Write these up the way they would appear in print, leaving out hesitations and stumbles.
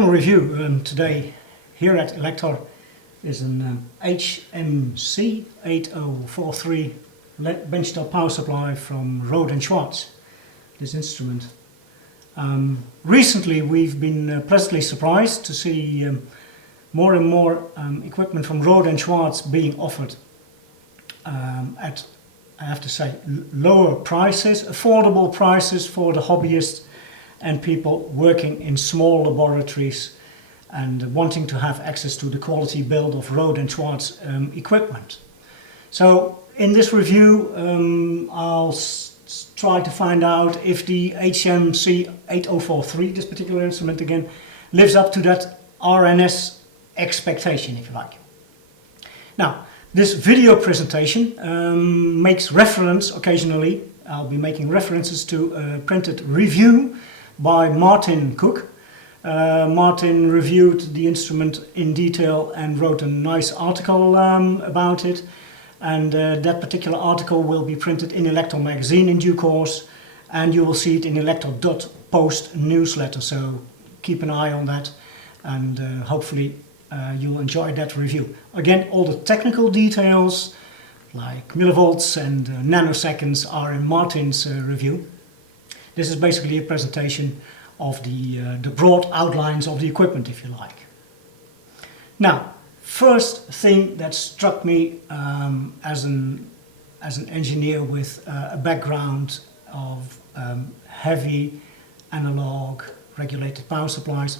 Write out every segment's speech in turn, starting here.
on review today here at Elektor is an HMC8043 benchtop power supply from Rohde Schwarz, this instrument. Recently we've been pleasantly surprised to see more and more equipment from Rohde Schwarz being offered at, I have to say, lower prices, affordable prices for the hobbyists and people working in small laboratories and wanting to have access to the quality build of Rohde Schwarz equipment. So in this review I'll try to find out if the HMC8043, this particular instrument again, lives up to that RNS expectation, if you like. Now, this video presentation makes reference occasionally, I'll be making references to a printed review by Martin Cook. Martin reviewed the instrument in detail and wrote a nice article about it, and that particular article will be printed in Elektor magazine in due course, and you will see it in Elektor.post newsletter, so keep an eye on that, and hopefully you'll enjoy that review. Again, all the technical details like millivolts and nanoseconds are in Martin's review. This is basically a presentation of the broad outlines of the equipment, if you like. Now, first thing that struck me as an engineer with a background of heavy analog regulated power supplies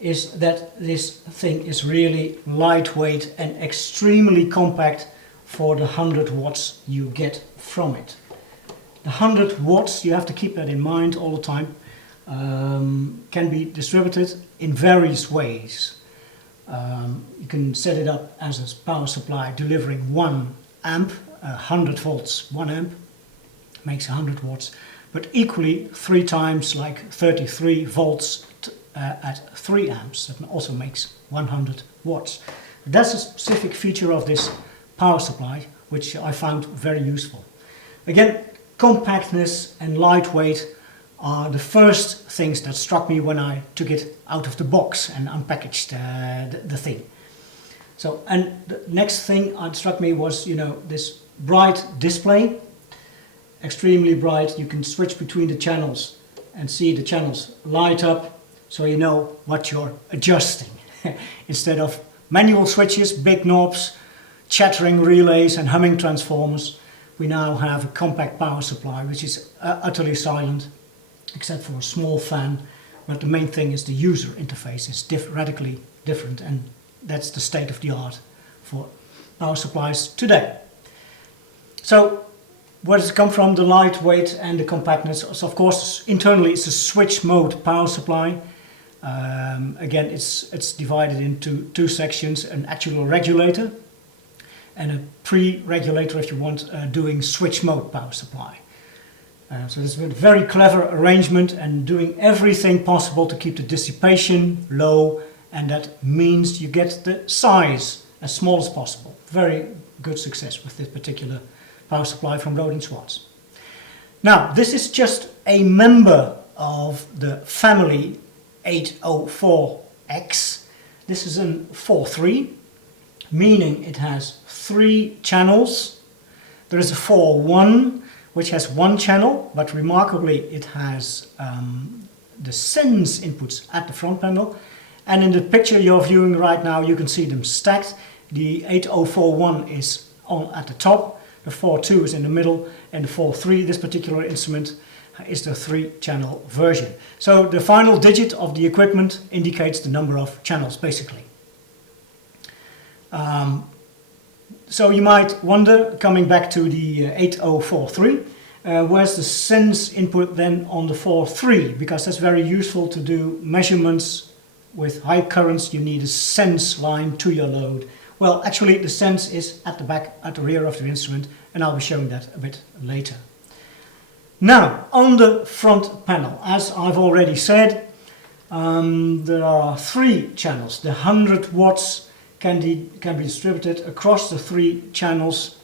is that this thing is really lightweight and extremely compact for the 100 watts you get from it. The 100 watts, you have to keep that in mind all the time, can be distributed in various ways. You can set it up as a power supply delivering 1 amp, 100 volts, 1 amp makes 100 watts, but equally 3 times like 33 volts at 3 amps, that also makes 100 watts. That's a specific feature of this power supply which I found very useful. Again, compactness and lightweight are the first things that struck me when I took it out of the box and unpackaged the thing. So, and the next thing that struck me was, you know, this bright display, extremely bright. You can switch between the channels and see the channels light up, so you know what you're adjusting. Instead of manual switches, big knobs, chattering relays and humming transformers, we now have a compact power supply which is utterly silent except for a small fan, but the main thing is the user interface is radically different, and that's the state of the art for power supplies today. So where does it come from, the lightweight and the compactness? So of course internally it's a switch mode power supply. Again, it's divided into 2 sections, an actual regulator and a pre-regulator if you want doing switch mode power supply. So it's a very clever arrangement and doing everything possible to keep the dissipation low, and that means you get the size as small as possible. Very good success with this particular power supply from Rohde Schwarz. Now, this is just a member of the family 804X. This is a 4.3, meaning it has 3 channels. There is a 4.1 which has 1 channel, but remarkably it has the sense inputs at the front panel, and in the picture you're viewing right now you can see them stacked. The 8041 is at the top, the 4.2 is in the middle, and the 4.3, this particular instrument, is the 3-channel version. So the final digit of the equipment indicates the number of channels basically. So you might wonder, coming back to the 8043, where's the sense input then on the 4.3? Because that's very useful to do measurements with high currents. You need a sense line to your load. Well, actually the sense is at the back, at the rear of the instrument, and I'll be showing that a bit later. Now, on the front panel, as I've already said, there are 3 channels. The 100 watts can be distributed across the 3 channels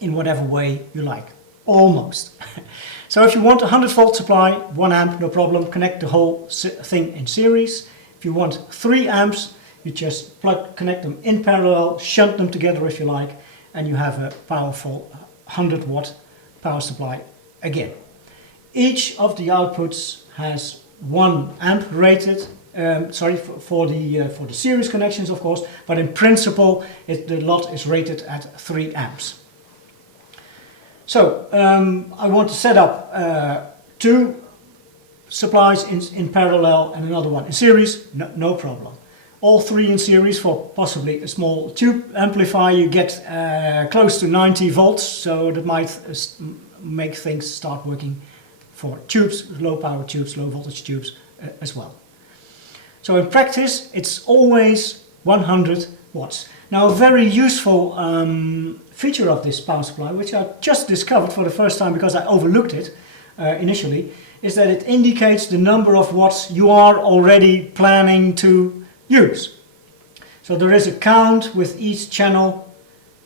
in whatever way you like, almost. So if you want a 100 volt supply, 1 amp, no problem, connect the whole thing in series. If you want 3 amps, you just connect them in parallel, shunt them together if you like, and you have a powerful 100 watt power supply again. Each of the outputs has 1 amp rated, for the series connections of course, but in principle the lot is rated at 3 amps. So I want to set up 2 supplies in parallel and another one in series, no problem. All 3 in series for possibly a small tube amplifier, you get close to 90 volts, so that might make things start working for tubes, low power tubes, low voltage tubes as well. So in practice it's always 100 watts. Now a very useful feature of this power supply, which I just discovered for the first time because I overlooked it initially, is that it indicates the number of watts you are already planning to use. So there is a count with each channel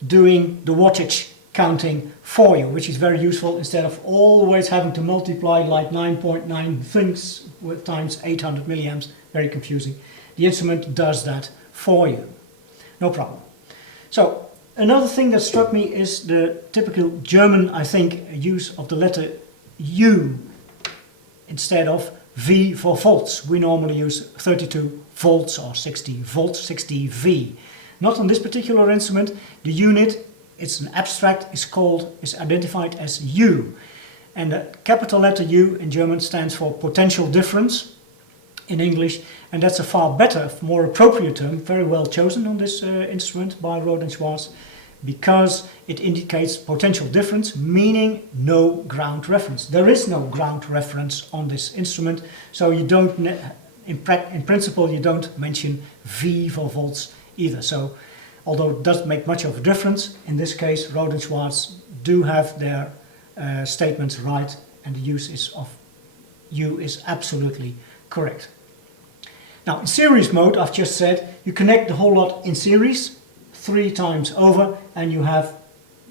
doing the wattage counting for you, which is very useful instead of always having to multiply like 9.9 things with times 800 milliamps, very confusing. The instrument does that for you, no problem. So another thing that struck me is the typical German, I think, use of the letter U instead of V for volts. We normally use 32 volts or 60 volts, 60 V. Not on this particular instrument. The unit, it's an abstract, is identified as U. And the capital letter U in German stands for potential difference in English, and that's a far better, more appropriate term, very well chosen on this instrument by Rohde Schwarz, because it indicates potential difference, meaning no ground reference. There is no ground reference on this instrument, so you don't, in principle, you don't mention V for volts either. So, although it doesn't make much of a difference, in this case, Rohde Schwarz do have their statements right, and the use of U is absolutely correct. Now, in series mode, I've just said, you connect the whole lot in series 3 times over, and you have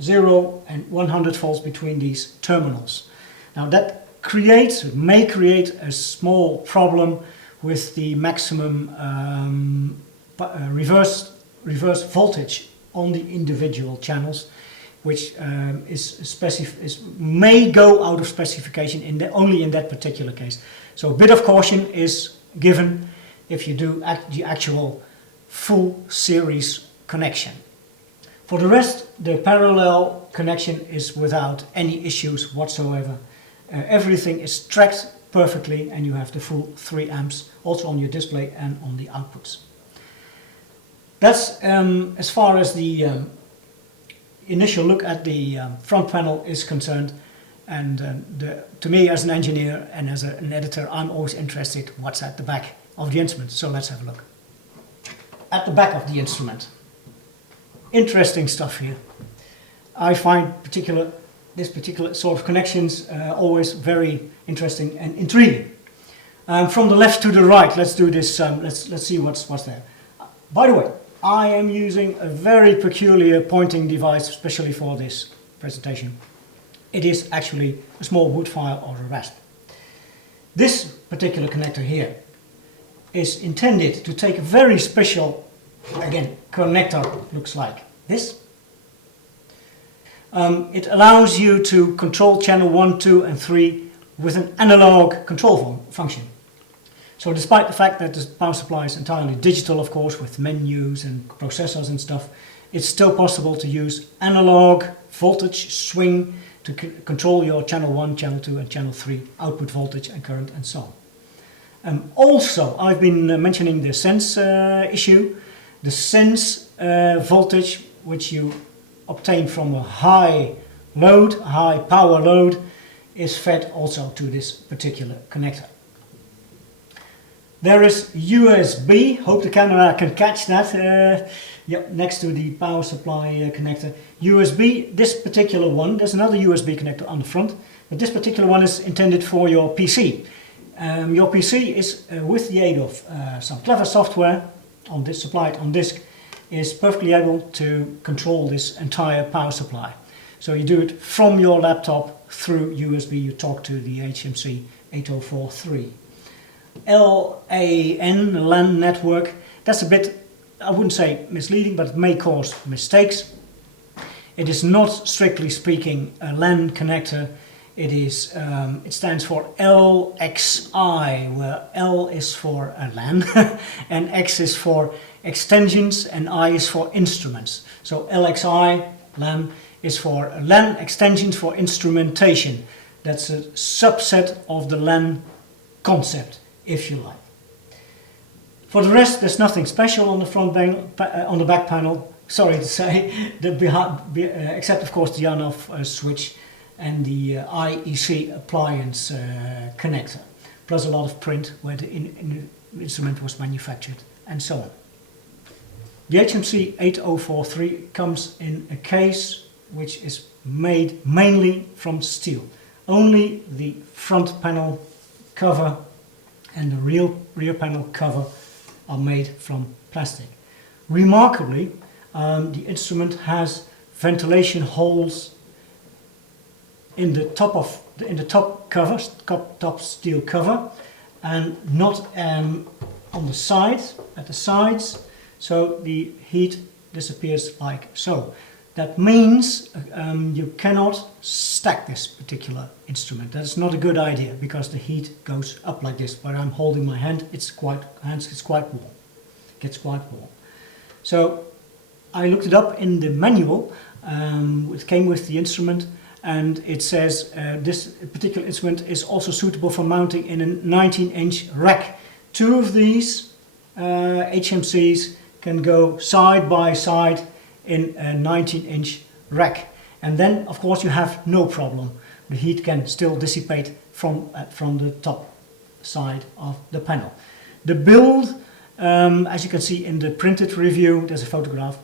0 and 100 volts between these terminals. Now that may create a small problem with the maximum reverse voltage on the individual channels, which may go out of specification only in that particular case. So a bit of caution is given if you do the actual full series connection. For the rest, the parallel connection is without any issues whatsoever. Everything is tracked perfectly, and you have the full 3 amps also on your display and on the outputs. That's as far as the initial look at the front panel is concerned. And to me, as an engineer and as an editor, I'm always interested what's at the back of the instrument. So let's have a look. At the back of the instrument. Interesting stuff here. I find this particular sort of connections always very interesting and intriguing. From the left to the right, let's do this. Let's see what's there. By the way, I am using a very peculiar pointing device, especially for this presentation. It is actually a small wood file or a rasp. This particular connector here is intended to take a very special, again, connector, looks like this. It allows you to control channel 1, 2 and 3 with an analog control function. So despite the fact that the power supply is entirely digital, of course, with menus and processors and stuff, it's still possible to use analog voltage swing to control your channel 1, channel 2 and channel 3 output voltage and current and so on. Also, I've been mentioning the sense issue. The sense voltage, which you obtain from a high power load, is fed also to this particular connector. There is USB, hope the camera can catch that, next to the power supply connector. USB, this particular one, there's another USB connector on the front, but this particular one is intended for your PC. Your PC is, with the aid of some clever software supplied on disk, is perfectly able to control this entire power supply. So you do it from your laptop through USB, you talk to the HMC8043. LAN, LAN network. That's a bit, I wouldn't say misleading, but it may cause mistakes. It is not, strictly speaking, a LAN connector. It is. It stands for LXI, where L is for a LAN and X is for extensions and I is for instruments. So LXI, LAN, is for LAN extensions for instrumentation. That's a subset of the LAN concept, if you like. For the rest, there's nothing special on the front on the back panel. Sorry to say, except of course the on-off switch and the IEC appliance connector, plus a lot of print where the instrument was manufactured, and so on. The HMC8043 comes in a case which is made mainly from steel. Only the front panel cover and the rear panel cover are made from plastic. Remarkably, the instrument has ventilation holes in the top cover, top steel cover, and not on the sides, at the sides, so the heat disappears like so. That means you cannot stack this particular instrument. That's not a good idea because the heat goes up like this. Where I'm holding my hand, it's quite warm. It gets quite warm. So I looked it up in the manual. It came with the instrument, and it says this particular instrument is also suitable for mounting in a 19-inch rack. Two of these HMCs can go side by side in a 19-inch rack, and then of course you have no problem. The heat can still dissipate from the top side of the panel. The build, as you can see in the printed review, there's a photograph,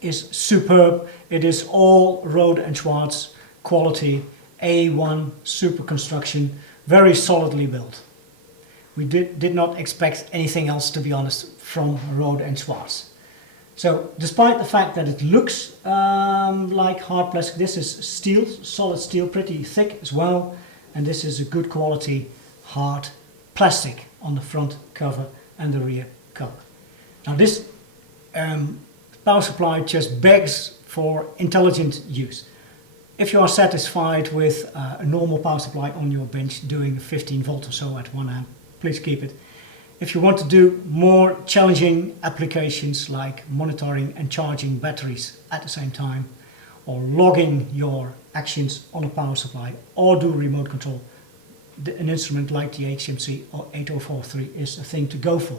is superb. It is all Rohde Schwarz quality, A1 super construction, very solidly built. We did not expect anything else, to be honest, from Rohde Schwarz. So despite the fact that it looks like hard plastic, this is steel, solid steel, pretty thick as well, and this is a good quality hard plastic on the front cover and the rear cover. Now this power supply just begs for intelligent use. If you are satisfied with a normal power supply on your bench doing 15 volt or so at 1 amp, please keep it. If you want to do more challenging applications like monitoring and charging batteries at the same time, or logging your actions on a power supply, or do remote control, an instrument like the HMC8043 is a thing to go for.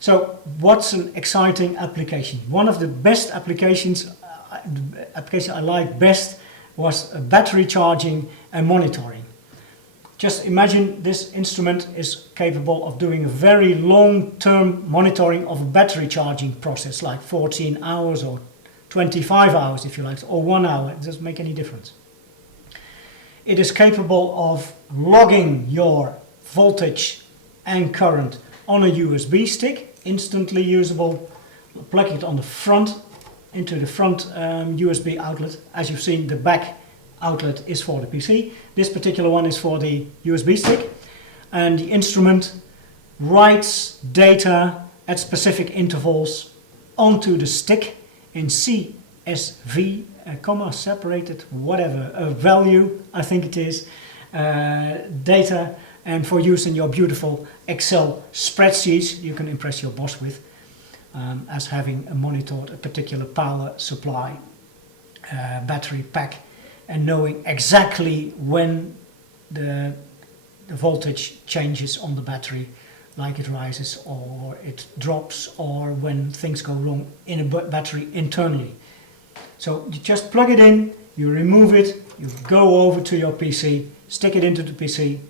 So what's an exciting application? One of the best applications, I liked best, was battery charging and monitoring. Just imagine this instrument is capable of doing a very long-term monitoring of a battery charging process, like 14 hours or 25 hours if you like, or 1 hour. It doesn't make any difference. It is capable of logging your voltage and current on a USB stick, instantly usable, plug it on the front, into the front USB outlet. As you've seen, the back outlet is for the PC. This particular one is for the USB stick, and the instrument writes data at specific intervals onto the stick in CSV, comma separated, whatever, a value, I think it is, data, and for use in your beautiful Excel spreadsheets you can impress your boss with, as having monitored a particular power supply battery pack, and knowing exactly when the voltage changes on the battery, like it rises or it drops, or when things go wrong in a battery internally. So you just plug it in, you remove it, you go over to your PC, stick it into the PC,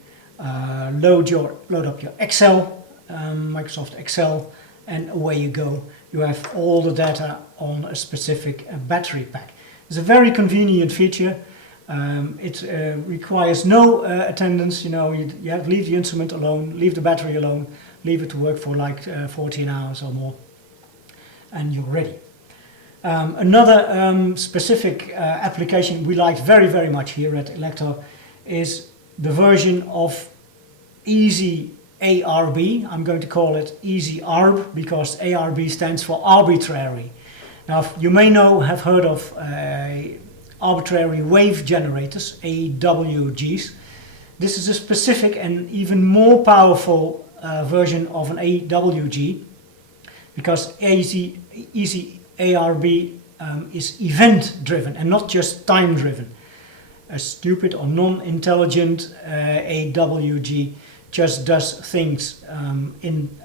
load up your Excel, Microsoft Excel, and away you go. You have all the data on a specific battery pack. It's a very convenient feature. It requires no attendance. You have to leave the instrument alone, leave the battery alone, leave it to work for like 14 hours or more, and you're ready. Another specific application we liked very, very much here at Elektor is the version of easy ARB. I'm going to call it easy ARB because ARB stands for arbitrary. Now you may have heard of arbitrary wave generators, AWGs. This is a specific and even more powerful version of an AWG because easy ARB is event driven and not just time driven. A stupid or non-intelligent AWG just does things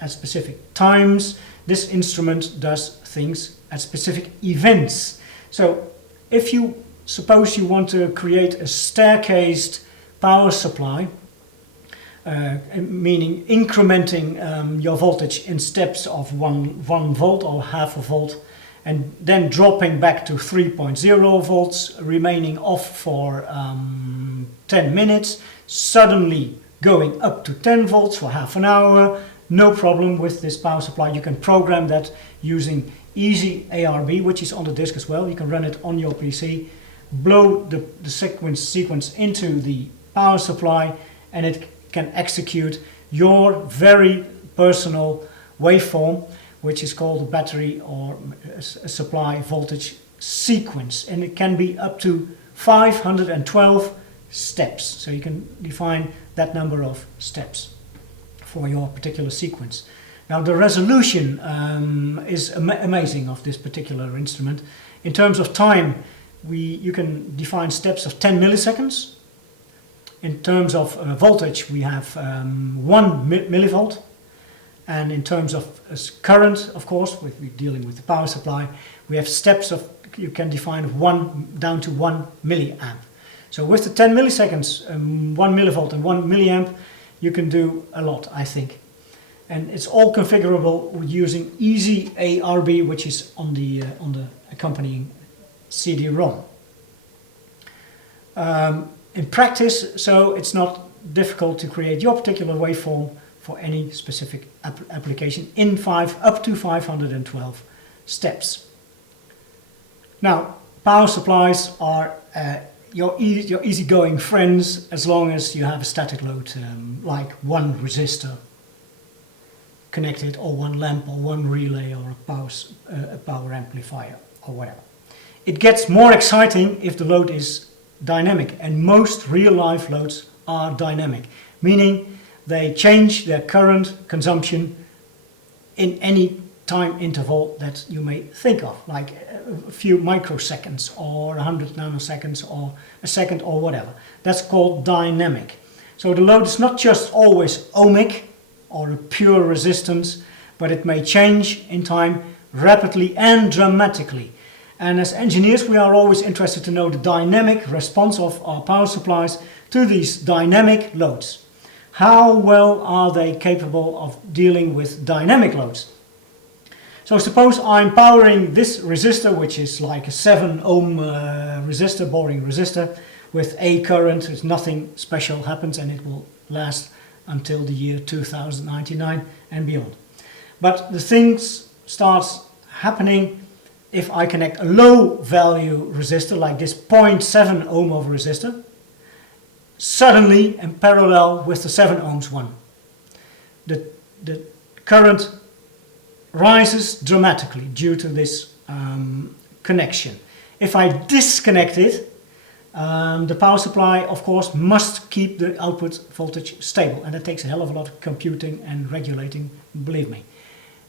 at specific times. This instrument does things at specific events. So if you suppose you want to create a staircased power supply, meaning incrementing your voltage in steps of 1 volt or half a volt, and then dropping back to 3.0 volts, remaining off for 10 minutes, suddenly going up to 10 volts for half an hour, no problem with this power supply. You can program that using easy ARB, which is on the disk as well. You can run it on your PC, blow the sequence into the power supply, and it can execute your very personal waveform, which is called a battery or a supply voltage sequence, and it can be up to 512 steps. So you can define that number of steps for your particular sequence. Now the resolution is amazing of this particular instrument. In terms of time, you can define steps of 10 milliseconds. In terms of voltage, we have 1 millivolt. And in terms of current, of course, we're dealing with the power supply, we have steps of, you can define down to 1 milliamp. So with the 10 milliseconds, 1 millivolt and 1 milliamp, you can do a lot, I think. And it's all configurable using easy ARB, which is on the accompanying CD-ROM. In practice, so it's not difficult to create your particular waveform for any specific application in up to 512 steps. Now, power supplies are your easygoing friends as long as you have a static load like one resistor connected, or one lamp, or one relay, or a power amplifier, or whatever. It gets more exciting if the load is dynamic, and most real-life loads are dynamic, meaning they change their current consumption in any time interval that you may think of, like a few microseconds or 100 nanoseconds or a second or whatever. That's called dynamic. So the load is not just always ohmic or a pure resistance, but it may change in time rapidly and dramatically. And as engineers, we are always interested to know the dynamic response of our power supplies to these dynamic loads. How well are they capable of dealing with dynamic loads? So suppose I'm powering this resistor, which is like a 7 ohm resistor, boring resistor, with a current. It's nothing special happens, and it will last until the year 2099 and beyond. But the things starts happening if I connect a low value resistor like this 0.7 ohm of resistor, suddenly in parallel with the 7 ohms one. The current rises dramatically due to this connection. If I disconnect it, the power supply, of course, must keep the output voltage stable, and it takes a hell of a lot of computing and regulating, believe me.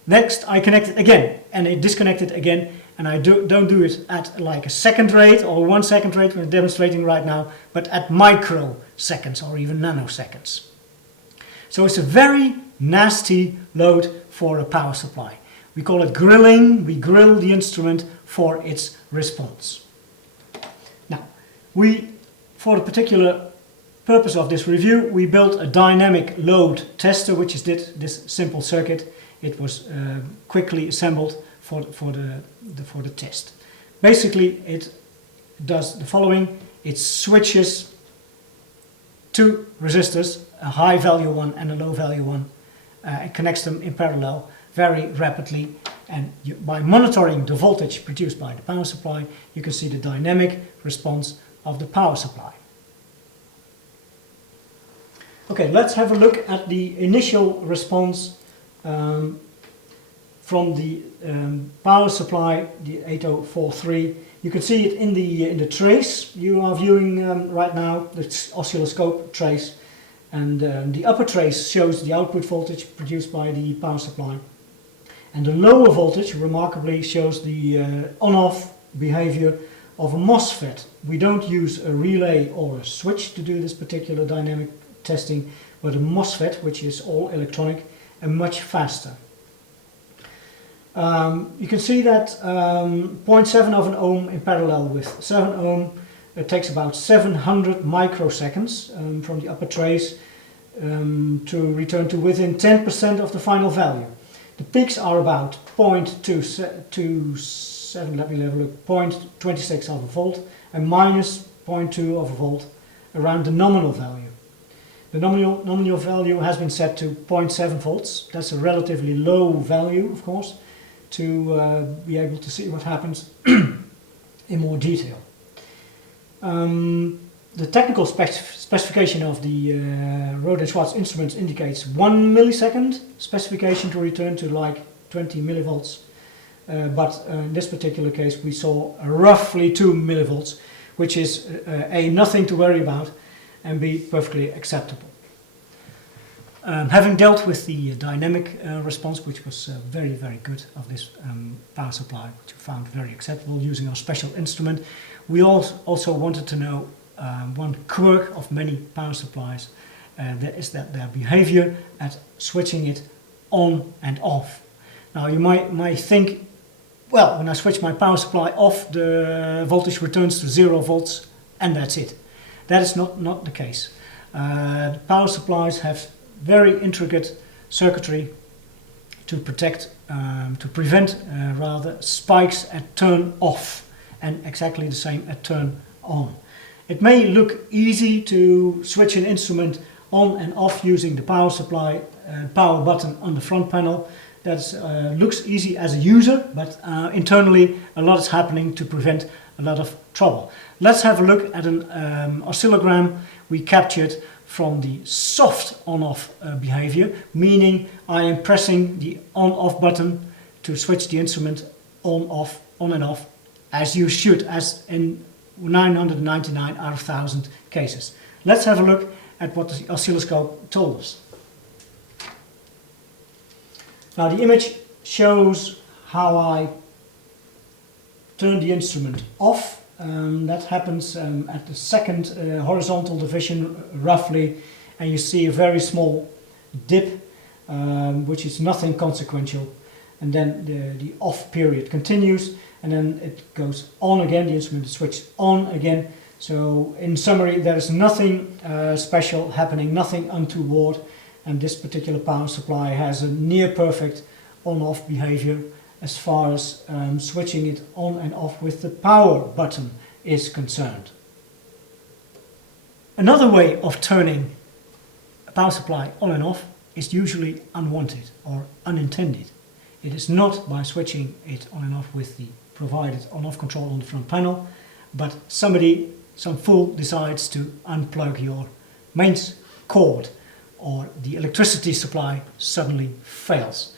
Next, I connect it again, and I disconnect it again, and I don't do it at like a second rate or 1 second rate we're demonstrating right now, but at microseconds or even nanoseconds. So it's a very nasty load for a power supply. We call it grilling. We grill the instrument for its response. Now, for the particular purpose of this review, we built a dynamic load tester, which is this simple circuit. It was quickly assembled for the test. Basically, it does the following. It switches two resistors, a high value one and a low value one. It connects them in parallel very rapidly, and by monitoring the voltage produced by the power supply, you can see the dynamic response of the power supply. Okay, let's have a look at the initial response from the power supply, the 8043. You can see it in the trace you are viewing right now, the oscilloscope trace, and the upper trace shows the output voltage produced by the power supply, and the lower voltage remarkably shows the on-off behavior of a MOSFET. We don't use a relay or a switch to do this particular dynamic testing, but a MOSFET, which is all electronic and much faster. You can see that 0.7 of an ohm in parallel with 7 ohm, it takes about 700 microseconds from the upper trace to return to within 10% of the final value. The peaks are about 0.27, let me level up, 0.26 of a volt and minus 0.2 of a volt around the nominal value. The nominal value has been set to 0.7 volts. That's a relatively low value, of course, to be able to see what happens in more detail. The technical specification of the Rohde Schwarz instruments indicates 1 millisecond specification to return to like 20 millivolts. But in this particular case we saw roughly 2 millivolts, which is A, nothing to worry about, and B, perfectly acceptable. Having dealt with the dynamic response, which was very, very good of this power supply, which we found very acceptable using our special instrument, we also wanted to know one quirk of many power supplies, that is that their behavior at switching it on and off. Now you might think, well, when I switch my power supply off, the voltage returns to 0 volts and that's it. That is not the case. The power supplies have very intricate circuitry to prevent spikes at turn off, and exactly the same at turn on. It may look easy to switch an instrument on and off using the power supply power button on the front panel. That looks easy as a user, but internally a lot is happening to prevent a lot of trouble. Let's have a look at an oscillogram we captured from the soft on-off behavior, meaning I am pressing the on-off button to switch the instrument on and off, as you should, as in 999 out of 1000 cases. Let's have a look at what the oscilloscope told us. Now the image shows how I turn the instrument off. That happens at the second horizontal division roughly, and you see a very small dip, which is nothing consequential, and then the off period continues, and then it goes on again, the instrument is switched on again. So in summary, there is nothing special happening, nothing untoward, and this particular power supply has a near perfect on-off behavior as far as switching it on and off with the power button is concerned. Another way of turning a power supply on and off is usually unwanted or unintended. It is not by switching it on and off with the provided on-off control on the front panel, but some fool decides to unplug your mains cord, or the electricity supply suddenly fails.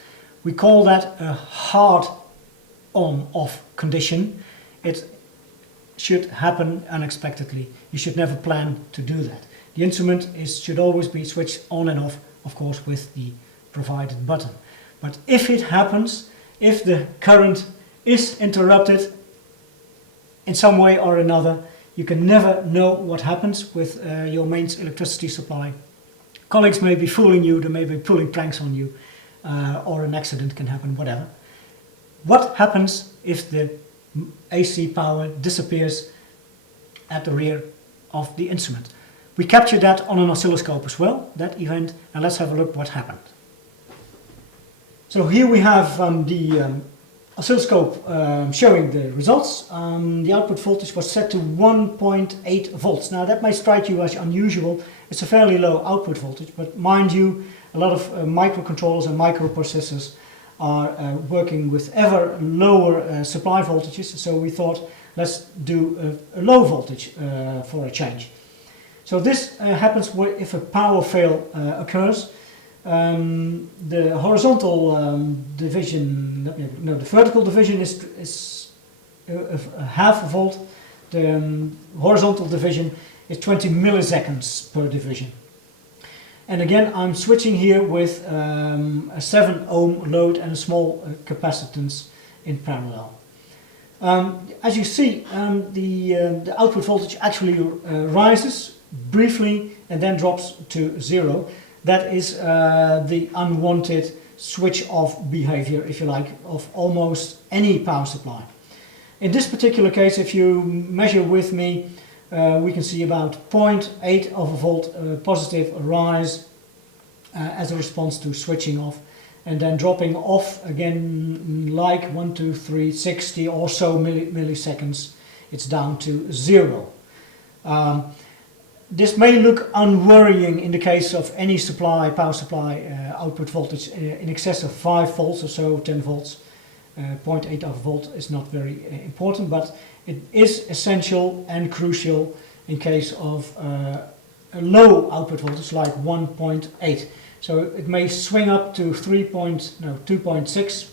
We call that a hard on-off condition. It should happen unexpectedly. You should never plan to do that. The instrument should always be switched on and off, of course, with the provided button. But if it happens, if the current is interrupted in some way or another, you can never know what happens with your mains electricity supply. Colleagues may be fooling you, they may be pulling pranks on you, or an accident can happen, whatever. What happens if the AC power disappears at the rear of the instrument? We captured that on an oscilloscope as well, that event, and let's have a look what happened. So here we have the oscilloscope showing the results. The output voltage was set to 1.8 volts. Now that may strike you as unusual. It's a fairly low output voltage, but mind you, a lot of microcontrollers and microprocessors are working with ever lower supply voltages, so we thought let's do a low voltage for a change. So this happens if a power fail occurs. The horizontal division, no, the vertical division is a half a volt. The horizontal division is 20 milliseconds per division. And again, I'm switching here with a 7 ohm load and a small capacitance in parallel. As you see, the output voltage actually rises briefly and then drops to 0. That is the unwanted switch off behavior, if you like, of almost any power supply. In this particular case, if you measure with me, we can see about 0.8 of a volt positive rise as a response to switching off, and then dropping off again like 1, 2, 3, 60 or so milliseconds. It's down to 0. This may look unworrying in the case of any power supply output voltage in excess of 5 volts or so, 10 volts. 0.8 of a volt is not very important, but it is essential and crucial in case of a low output voltage like 1.8. So it may swing up to 2.6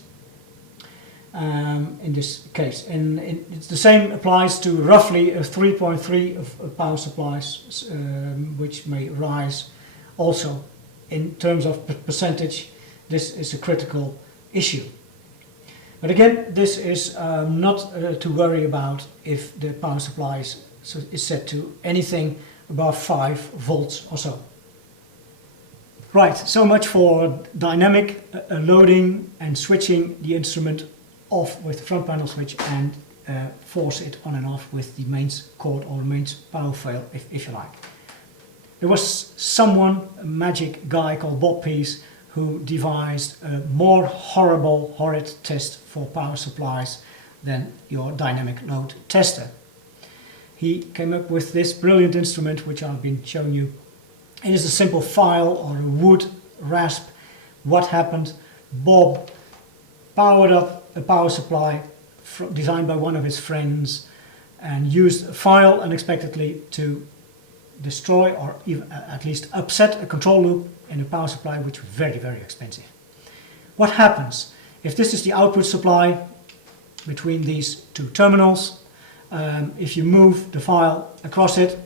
in this case, and it's the same applies to roughly a 3.3 of power supplies, which may rise also. In terms of percentage, this is a critical issue. But again, this is not to worry about if the power supply is set to anything above 5 volts or so. Right, so much for dynamic loading and switching the instrument off with the front panel switch and force it on and off with the mains cord or mains power fail, if you like. There was someone, a magic guy called Bob Pease, who devised a more horrid test for power supplies than your dynamic load tester. He came up with this brilliant instrument which I've been showing you. It is a simple file or a wood rasp. What happened? Bob powered up a power supply designed by one of his friends and used a file unexpectedly to destroy or even at least upset a control loop in a power supply which was very, very expensive. What happens if this is the output supply between these two terminals? If you move the file across it,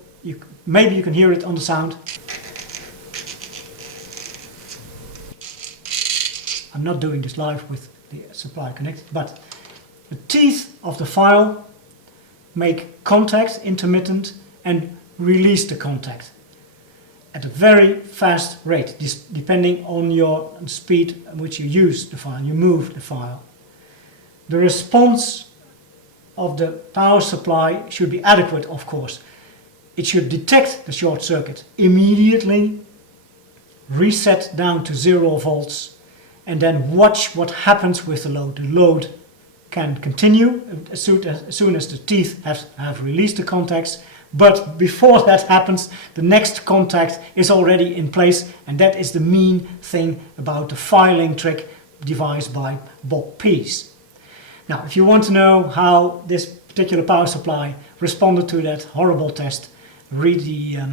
maybe you can hear it on the sound. I'm not doing this live with the supply connected, but the teeth of the file make contact intermittent and release the contact at a very fast rate, depending on your speed at which you use the file, you move the file. The response of the power supply should be adequate, of course. It should detect the short circuit immediately, reset down to 0 volts, and then watch what happens with the load. The load can continue as soon as the teeth have released the contacts, but before that happens, the next contact is already in place, and that is the mean thing about the filing trick devised by Bob Pease. Now, if you want to know how this particular power supply responded to that horrible test, read the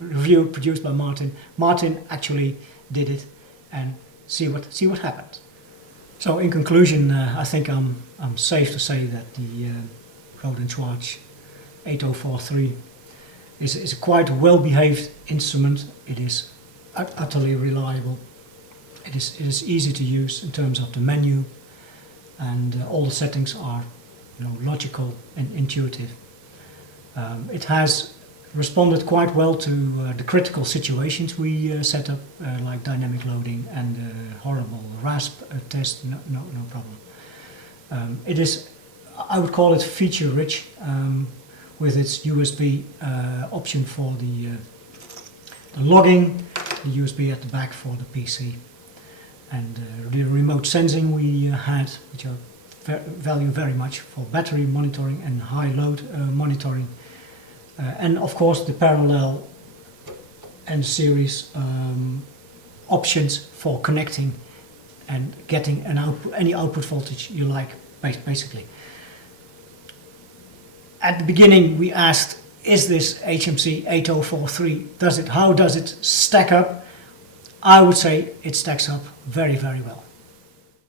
review produced by Martin. Martin actually did it, and see what happened. So in conclusion, I think I'm safe to say that the Rohde Schwarz 8043 is a quite well-behaved instrument. It is utterly reliable. It is easy to use in terms of the menu, and all the settings are logical and intuitive. It has responded quite well to the critical situations we set up, like dynamic loading and horrible RASP test. No problem. It is, I would call it feature rich, with its USB option for the logging, the USB at the back for the PC, and the remote sensing we had, which I value very much for battery monitoring and high load monitoring. And of course the parallel and series options for connecting and getting any output voltage you like, basically. At the beginning we asked is this HMC8043, how does it stack up? I would say it stacks up very, very well.